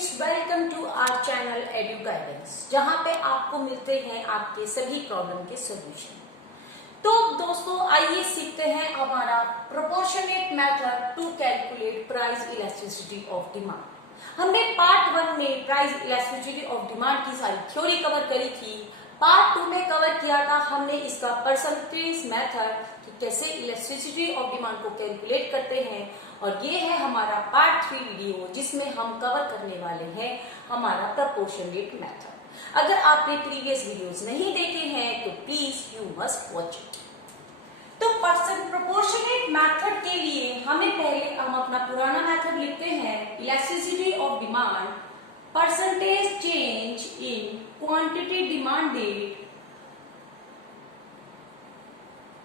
Students, welcome to our channel Edu Guidance, जहां पे आपको मिलते हैं आपके सभी प्रॉब्लम के सॉल्यूशन। तो दोस्तों, आइए सीखते हैं हमारा proportionate method to calculate price elasticity of demand. हमने पार्ट 1 में प्राइस इलास्टिसिटी ऑफ डिमांड की सारी थ्योरी कवर करी थी। पार्ट 2 में कवर किया था हमने इसका परसेंटेज मेथड कि कैसे इलास्टिसिटी ऑफ डिमांड को कैलकुलेट करते हैं, और ये है हमारा पार्ट 3 वीडियो जिसमें हम कवर करने वाले हैं हमारा प्रोपोर्शनेट मेथड। अगर आपने प्रीवियस वीडियोस नहीं देखे हैं तो please you must watch it. तो प्रोपोर्शनेट मेथड के लिए हमें पहले हम अपना पुराना मेथड लिखते हैं, elasticity of demand percentage change in quantity demanded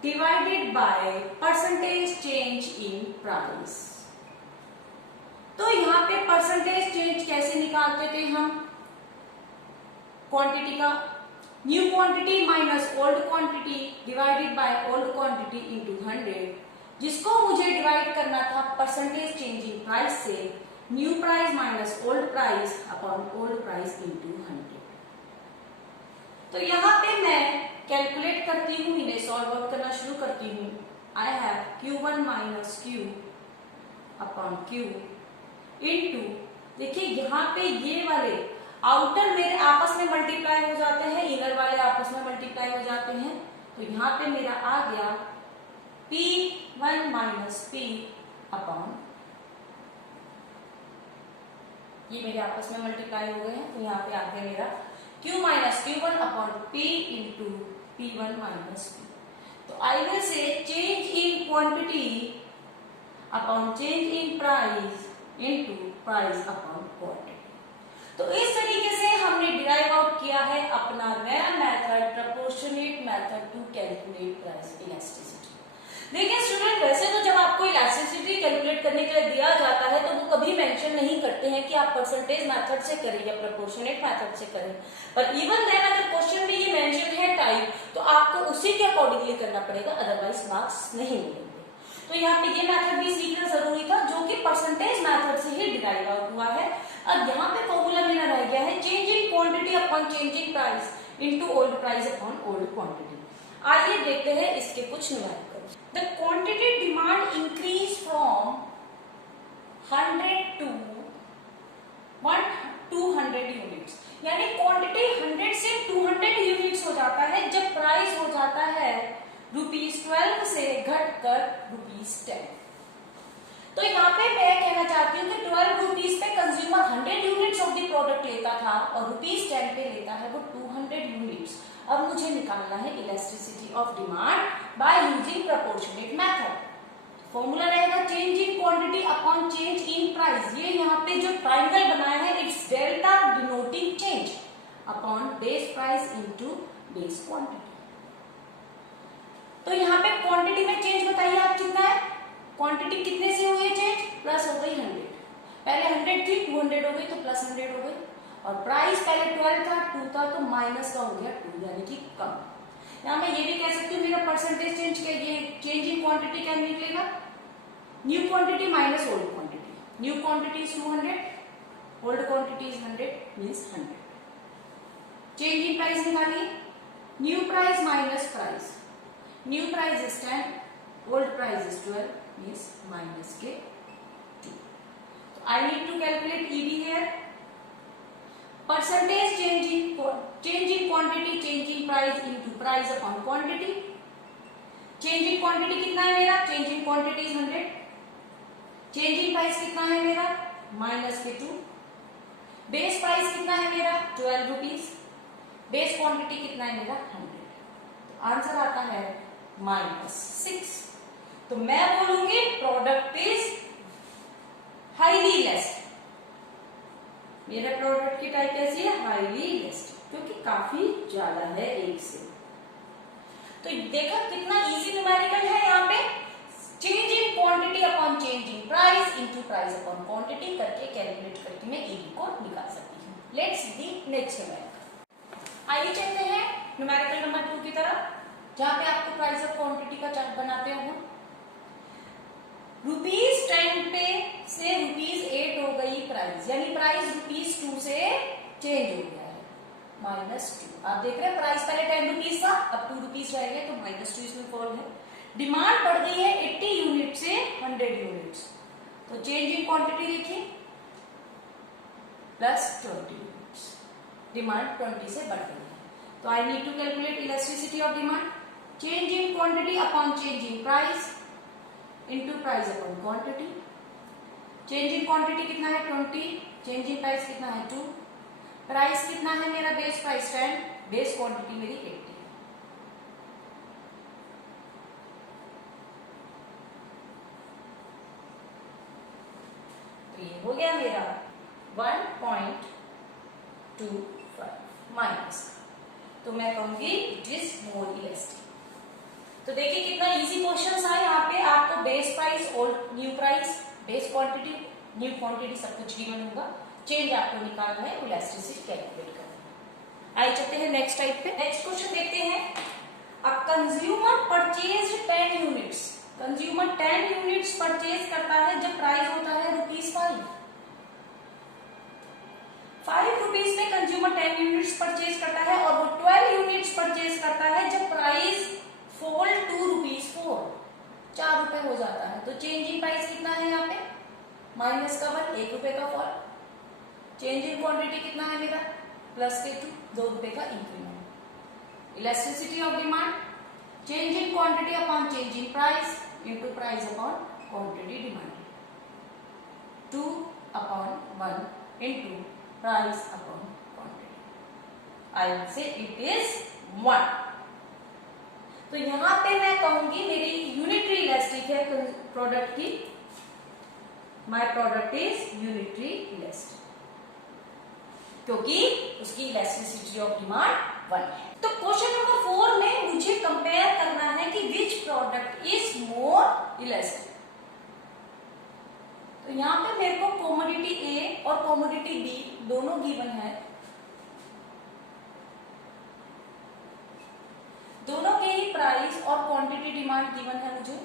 divided by percentage change in price. तो यहाँ पे परसेंटेज चेंज कैसे निकालते थे हम? क्वांटिटी का new quantity minus old quantity divided by old quantity into 100, जिसको मुझे डिवाइड करना था परसेंटेज चेंज इन प्राइस से, new price minus old price upon old price into 100। तो यहाँ पे मैं कैलकुलेट करती हूँ, इन्हें सॉल्व आउट करना शुरू करती हूँ। I have Q1 minus Q upon Q into, देखिए यहाँ पे ये वाले आउटर मेरे आपस में मल्टीप्लाई हो जाते हैं, इनर वाले आपस में मल्टीप्लाई हो जाते हैं। तो यहाँ पे मेरा आ गया P1 माइनस P अपॉन, ये मेरे आपस में मल्टीप्लाई हो गए हैं, तो यहाँ पे आ गया मेरा Q minus Q1 upon P into P1 minus P। तो आई विल से change in quantity upon change in price into price upon quantity. तो इस तरीके से हमने डिराइव आउट किया है अपना नया method, proportionate method to calculate price elasticity. देखिए स्टूडेंट, वैसे तो जब आपको इलास्टिसिटी कैलकुलेट करने के लिए दिया जाता है तो वो कभी मेंशन नहीं करते हैं कि आप परसेंटेज मेथड से करें या प्रोपोर्शनेट मेथड से करें, पर इवन देन अगर क्वेश्चन में ये मेंशन है टाइप, तो आपको उसी के अकॉर्डिंगली करना पड़ेगा, अदरवाइज मार्क्स नहीं मिलेंगे। तो यहाँ पे ये मेथड भी सीखना जरूरी था, जो कि परसेंटेज मेथड से ही डिराइव आउट हुआ है। अब यहाँ पे फॉर्मूला मेरा रह गया है change in quantity upon change in price into old price upon old quantity. आइए देखते हैं इसके कुछ numericals. The quantity demand increase from 100 to 200 units, यानी क्वांटिटी 100 से 200 यूनिट्स हो जाता है जब प्राइस हो जाता है ₹12 से घटकर ₹10। तो यहाँ पे मैं कहना चाहती हूँ कि 12 रुपीज पे consumer 100 units of the product लेता था और ₹10 पे लेता है वो 200 यूनिट्स। अब मुझे निकालना है elasticity of demand by using proportionate method. Formula रहेगा change in quantity upon change in price. ये यहाँ पे जो ट्राइंगल बनाया है it's delta denoting change upon base price into base quantity. तो यहाँ पे क्वांटिटी में चेंज बताइए आप कितना है? क्वांटिटी कितने से हुई है चेंज? प्लस हो गई 100, पहले 100 थी 200 हो गई तो प्लस 100 हो गई, और प्राइस पहले 12 था 2 था तो माइनस का हो गया 2, यानी कि कम। यहाँ मैं ये भी कह सकती हूँ मेरा परसेंटेज चेंज के ये चेंज इन क्वांटिटी क्या निकलेगा? New quantity minus old quantity. New quantity is 200, old quantity is 100 means 100। Change in price निकालिए, new price minus price, new price is 10, old price is 12 means minus के 2. So I need to calculate ED here. Percentage change in quantity change in price into price upon quantity. Change in quantity कितना है मेरा? Change in quantity is 100. Change in price कितना है मेरा? minus के 2. Base price कितना है मेरा? 12 rupees. Base quantity कितना है मेरा? 100. तो आंसर आता है -6। तो मैं बोलूंगी प्रोडक्ट इज हाईली लिस्ट। मेरा प्रोडक्ट की टाइप कैसी है? हाईली लिस्ट, क्योंकि काफी ज्यादा है एक से। तो देखा कितना इजी न्यूमेरिकल है। यहाँ पे change in quantity upon change in price into price upon quantity करके कैलकुलेट करके मैं ईडी को निकाल सकती हूँ। Let's see next numerical. आइए चलते हैं न्यूमेरिकल नंबर 2 की तरफ, जहां पे आपको प्राइस ऑफ क्वांटिटी का चार्ट बनाते हो। ₹10 पे से ₹8 हो गई प्राइस, यानी प्राइस चेंज हो गया है -2। आप देख रहे हैं प्राइस पहले 10 रुपीज था, अब 2 रुपीज रह गए, तो -2 इसमें फॉल है। डिमांड बढ़ गई है 80 यूनिट से 100 यूनिट्स, तो चेंज इन क्वांटिटी देखिए +20 यूनिट्स, डिमांड 20 से बढ़ गई है। तो I need to calculate elasticity of demand, change in quantity upon change in price into price upon quantity. Change in quantity कितना है 20, चेंज इन प्राइस कितना है 2, प्राइस कितना है मेरा बेस प्राइस 10, बेस क्वांटिटी मेरी 80 है। तो ये हो गया मेरा 1.25 माइनस, तो मैं कहूंगी इट इज मोर इलास्टिक। तो देखिए कितना इजी क्वेश्चन था यहाँ पे, आपको बेस प्राइस और new price, base quantity, new quantity सब कुछ गिवन होगा, चेंज आपको निकालना है, इलास्टिसिटी कैलकुलेट करना है। आइए चलते हैं नेक्स्ट टाइप पे। नेक्स्ट क्वेश्चन देखते हैं, a consumer purchase 10 units, consumer 10 units purchase करता है जब प्राइस होता है ₹5। 5 रुपीज में कंज्यूमर 10 यूनिट्स परचेज करता है और वो 12 यूनिट्स परचेज करता है जब प्राइस फॉल ₹2 4, 4 रुपए हो जाता है। तो चेंज इन प्राइस कितना है यहाँ पे -1, 1 रुपए का फॉल। चेंज इन क्वांटिटी कितना है मेरा +2, 2 रुपए का increment. Elasticity of demand, change in quantity upon change in price into price upon quantity demand, 2/1 into price upon quantity. I will से इट इज 1। तो यहां पे मैं कहूंगी मेरी यूनिटरी इलास्टिक है प्रोडक्ट की, my product is unitary elastic, क्योंकि उसकी इलास्टिसिटी ऑफ डिमांड 1 है। तो क्वेश्चन नंबर 4 में मुझे कंपेयर करना है कि which product is more elastic. तो यहां पे मेरे को कमोडिटी ए और कमोडिटी बी दोनों गिवन है, दोनों के ही प्राइस और क्वांटिटी डिमांड गिवन है मुझे।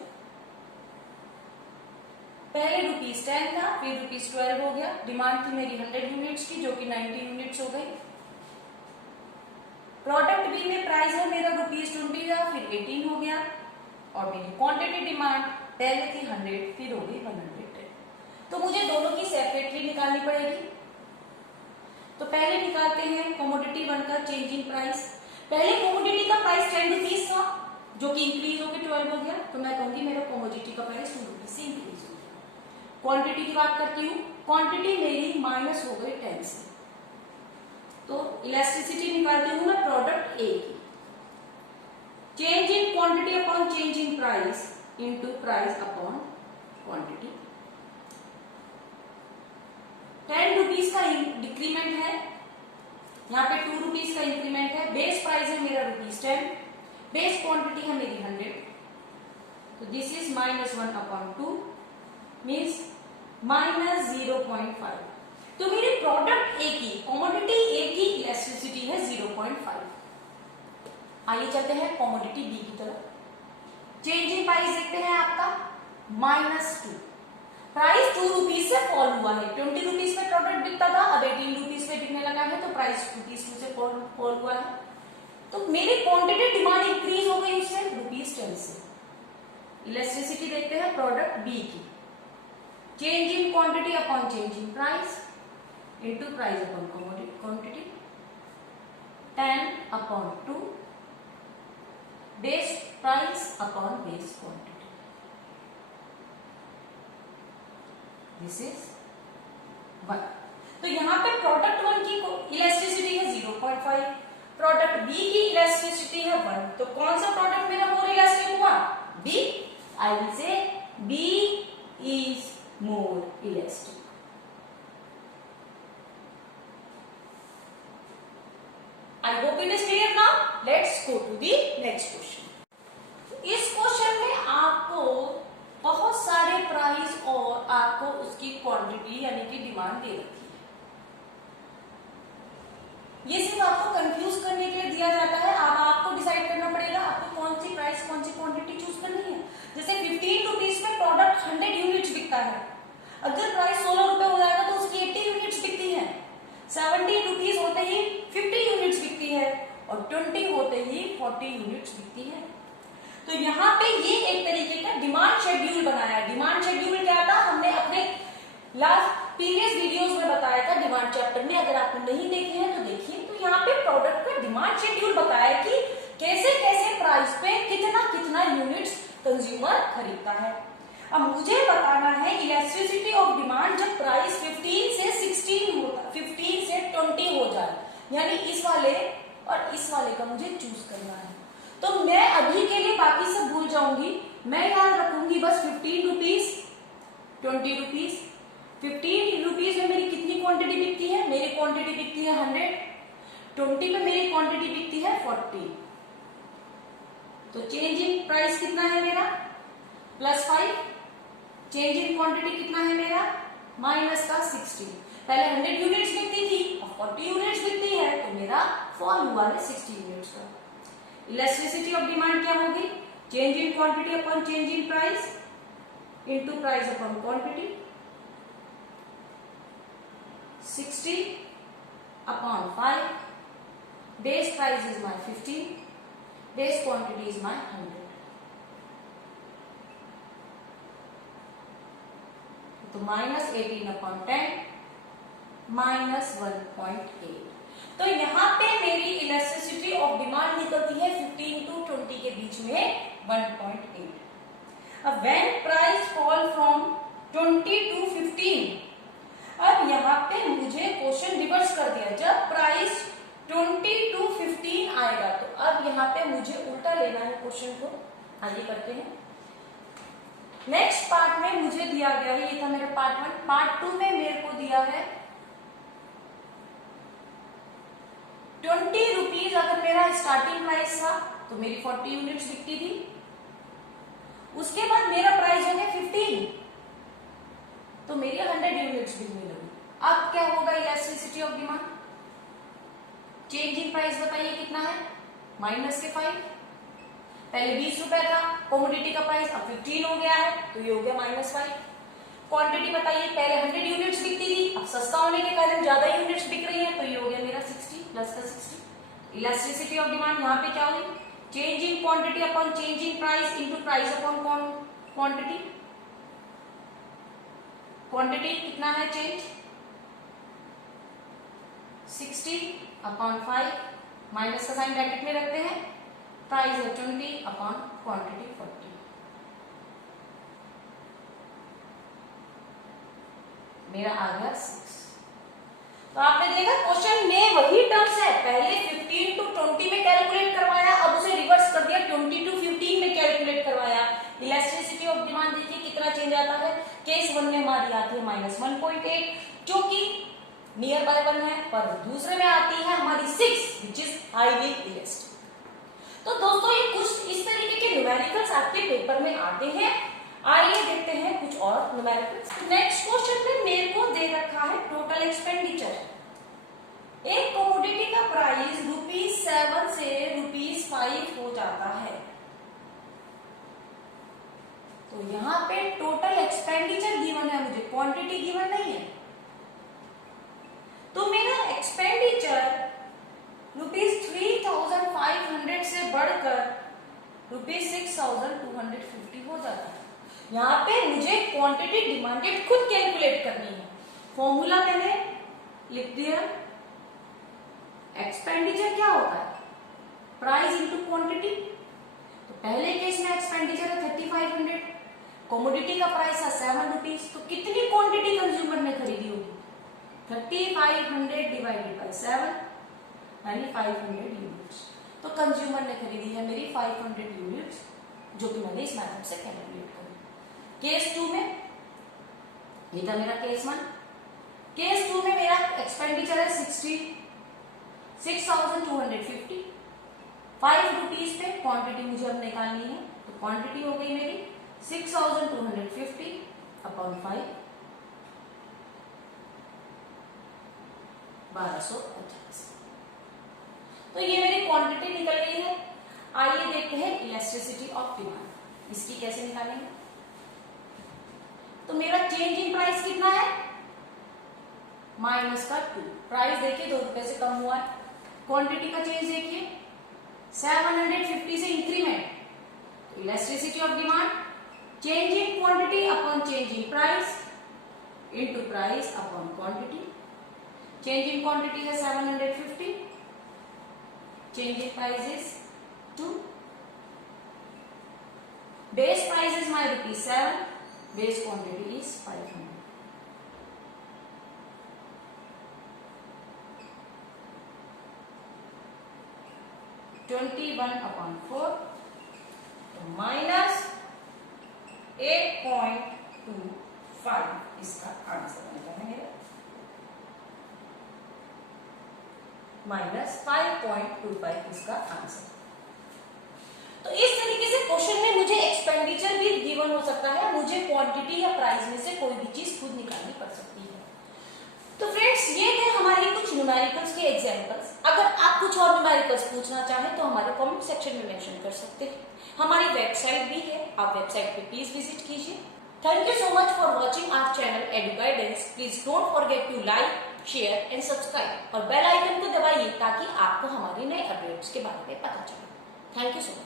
पहले ₹10 था, फिर ₹12 हो गया, डिमांड थी मेरी 100 यूनिट्स की जो कि 90 यूनिट्स हो गई। प्रोडक्ट बी में प्राइस है मेरा ₹20 था, फिर 18 हो गया, और मेरी क्वांटिटी डिमांड पहले थी 100, फिर हो गई 110। तो मुझे दोनों की सेपरेटली निकालनी पड़ेगी। तो पहले निकालते हैं कमोडिटी 1 का चेंज इन प्राइस। पहले कमोडिटी का प्राइस 10 रुपीज था, जो कि इंक्रीज होकर 12 हो गया, तो मैं कहूंगी मेरा कमोडिटी का प्राइस 2 रुपीज से इंक्रीज हो गया। क्वांटिटी की बात करती हूँ, क्वांटिटी मेरी माइनस हो गई 10 से, तो इलास्टिसिटी निकालती हूँ मैं प्रोडक्ट ए की। Change in quantity upon change in price into price upon quantity. 10 rupees का डिक्रीमेंट है, यहाँ पे 2 रुपीज का इंक्रीमेंट है। बेस प्राइस है मेरा ₹10, बेस क्वांटिटी है मेरी 100, तो दिस इज -1/2 मीन्स -0.5। तो मेरी प्रोडक्ट ए की, कमोडिटी ए की इलास्टिसिटी है 0.5। आइए चलते हैं कमोडिटी बी की तरफ। चेंज इन प्राइस देखते हैं आपका -2, प्राइस 2 रुपीज से फॉल हुआ है। 20 रुपीज पे प्रोडक्ट बिकता था, अब 18 रुपीज पे बिकने लगा है, तो प्राइस ₹2 से फॉल हुआ है। तो मेरी क्वांटिटी डिमांड इंक्रीज हो गई उससे ₹10 से। इलास्टिसिटी देखते हैं प्रोडक्ट बी की, change in quantity upon change in price into price upon quantity, 10/2 base price upon base quantity, this is 1। तो यहां पे प्रोडक्ट 1 की इलास्टिसिटी है 0.5, प्रोडक्ट बी की इलास्टिसिटी है 1, तो कौन सा प्रोडक्ट मेरा मोर इलास्टिक हुआ? B. I will say B is more elastic. I hope it is clear now. Let's go to the next question. इस क्वेश्चन में आपको बहुत सारे प्राइस और आपको उसकी क्वांटिटी यानी कि डिमांड दे रखी है। ये सिर्फ आपको कंफ्यूज करने के लिए दिया जाता है। अब आपको डिसाइड करना पड़ेगा आपको कौन सी प्राइस कौन सी क्वांटिटी चूज करनी है। जैसे 15 रुपीज में प्रोडक्ट 100 यूनिट्स बिकता है, अगर प्राइस 16 रुपए हो जाएगा तो उसकी 80 यूनिट्स बिकती है। 17 रुपीज होते और 20 होते ही 40 यूनिट्स बिकती है। तो यहाँ पे ये एक तरीके का डिमांड शेड्यूल बनाया। डिमांड शेड्यूल क्या था, हमने अपने लास्ट प्रीवियस वीडियोस में बताया था डिमांड चैप्टर में, अगर आपने नहीं देखे हैं तो देखिए। तो यहाँ पे प्रोडक्ट का डिमांड शेड्यूल बताया कि कैसे कैसे प्राइस पे कितना कितना यूनिट्स कंज्यूमर खरीदता है। अब मुझे बताना है इलास्टिसिटी ऑफ डिमांड जब प्राइस 15 से 16 होता, 15 से 20 हो जाए, यानी इस वाले और इस वाले का मुझे चूज करना है। तो मैं अभी के लिए बाकी सब भूल जाऊंगी, मैं याद रखूंगी बस 15 रुपीज, 20 रुपीज। 15 रुपीज में मेरी कितनी क्वांटिटी बिकती है, मेरी क्वांटिटी बिकती है 100। 20 में मेरी क्वांटिटी बिकती है 40। तो चेंज इन प्राइस कितना है मेरा, +5। चेंज इन क्वांटिटी कितना है मेरा, माइनस का 60। पहले 100 यूनिट्स बिकती थी, अब 40 यूनिट्स बिकती है, तो मेरा फॉल हुआ है 60 यूनिट्स का। इलास्टिसिटी ऑफ डिमांड क्या होगी, change in quantity upon change in price into price upon quantity. 60 upon 5, base price is my 15, base quantity is my 100. तो -18 upon 10 -1.8। तो यहाँ पे मेरी इलास्टिसिटी ऑफ डिमांड निकलती है 15 to 20 के बीच में 1.8। अब when price fall from 20 to 15, अब यहाँ पे मुझे क्वेश्चन रिवर्स कर दिया। जब प्राइस 20 to 15 आएगा तो अब यहाँ पे मुझे उल्टा लेना है क्वेश्चन को। आगे करते हैं। नेक्स्ट पार्ट में मुझे दिया गया है, ये था मेरा पार्ट 1। पार्ट 2 में मेरे को दिया है 20 रुपीज अगर मेरा स्टार्टिंग प्राइस था तो मेरी 40 यूनिट्स बिकती थी। उसके बाद मेरा प्राइस हो गया 15 तो मेरी 100 यूनिट्स बिकने लगी। अब क्या होगा elasticity of demand, change in price बताइए कितना है, -5। पहले 20 रुपए था कमोडिटी का प्राइस, अब 15 हो गया है तो ये हो गया -5। क्वांटिटी बताइए, पहले 100 यूनिट्स बिकती थी, अब सस्ता होने के कारण ज्यादा यूनिट्स बिक रही है तो ये हो गया मेरा 60 प्लस का 60। इलास्टिसिटी ऑफ डिमांड यहाँ पे क्या हुई, change in quantity upon change in price into price upon quantity. Quantity कितना है चेंज, 60 अपॉन 5, माइनस का साइन ब्रैकेट में रखते हैं, प्राइस है 20 अपॉन क्वांटिटी 40। मेरा आ गया 6। तो आपने देखा क्वेश्चन में वही टर्म्स है, पहले 15 to 20 में कैलकुलेट करवाया, अब उसे रिवर्स कर दिया 20 to 15 में कैलकुलेट करवाया। इलास्टिसिटी ऑफ डिमांड देखिए कितना चेंज आता है। केस 1 में हमारी आती है -1.8 जो कि नियर बाय 1 है, पर दूसरे में आती है हमारी 6 विच इज हाईली इलास्टिक। तो दोस्तों ये कुछ इस तरीके के न्यूमेरिकल्स आपके पेपर में आते हैं। आइए देखते हैं कुछ और न्यूमेरिकल्स। नेक्स्ट क्वेश्चन में मेरे को दे रखा है टोटल एक्सपेंडिचर। एक कमोडिटी का प्राइस ₹7 से ₹5 हो जाता है, तो यहाँ पे टोटल एक्सपेंडिचर गिवन है, मुझे क्वांटिटी गिवन नहीं है। तो मेरा एक्सपेंडिचर ₹3,500 से बढ़कर ₹6,250 हो जाता है। यहाँ पे मुझे क्वांटिटी डिमांडेड खुद कैलकुलेट करनी है। फॉर्मूला मैंने लिख दिया। एक्सपेंडिचर क्या होता है, प्राइस इनटू क्वांटिटी। तो पहले केस में एक्सपेंडिचर है 3,500, कमोडिटी का प्राइस है 7 रुपीज, तो कितनी क्वांटिटी कंज्यूमर ने खरीदी होगी, 3,500 डिवाइडेड बाय 7 यानी 500 यूनिट्स। तो कंज्यूमर ने खरीदी है मेरी 500 यूनिट्स, जो कि मैंने इस मेथड से कैलकुलेट करी। केस 2 में, ये था मेरा केस 1। केस 2 में मेरा एक्सपेंडिचर है 6,250, 5 रुपीज पे क्वांटिटी मुझे अब निकालनी है, तो क्वांटिटी हो गई मेरी 6,250 अपॉन 5, 1250। तो ये मेरी क्वांटिटी निकल गई है। आइए देखते हैं इलास्टिसिटी ऑफ डिमांड, इसकी कैसे निकालेंगे। तो मेरा चेंज इन प्राइस कितना है, -2। प्राइस देखिए 2 रुपए से कम हुआ है। क्वांटिटी का चेंज देखिए 750 से increment, elasticity of demand, change in quantity upon change in price into price upon quantity. Change in quantity है 750, change in price is 2, base price is my ₹7, base quantity is 500. (21/4) तो minus 8.25 इसका answer बनेगा मेरा, minus 5.25 इसका answer. तो इस तरीके से क्वेश्चन में मुझे एक्सपेंडिचर भी गिवन हो सकता है, मुझे क्वांटिटी या प्राइस में से कोई भी चीज खुद निकालनी पड़ सकती है। तो फ्रेंड्स ये थे हमारे कुछ न्यूमेरिकल्स के एग्जांपल्स। अगर आप कुछ और न्यूमेरिकल्स पूछना चाहें तो हमारे कमेंट सेक्शन में मेंशन कर सकते हैं। हमारी वेबसाइट भी है, आप वेबसाइट पे प्लीज विजिट कीजिए। Thank you so much for watching our channel Edu Guidance. Please don't forget to like, share and subscribe और बेल आइकन को दबाइए ताकि आपको हमारे नए अपडेट्स के बारे में पता चले। Thank you so much.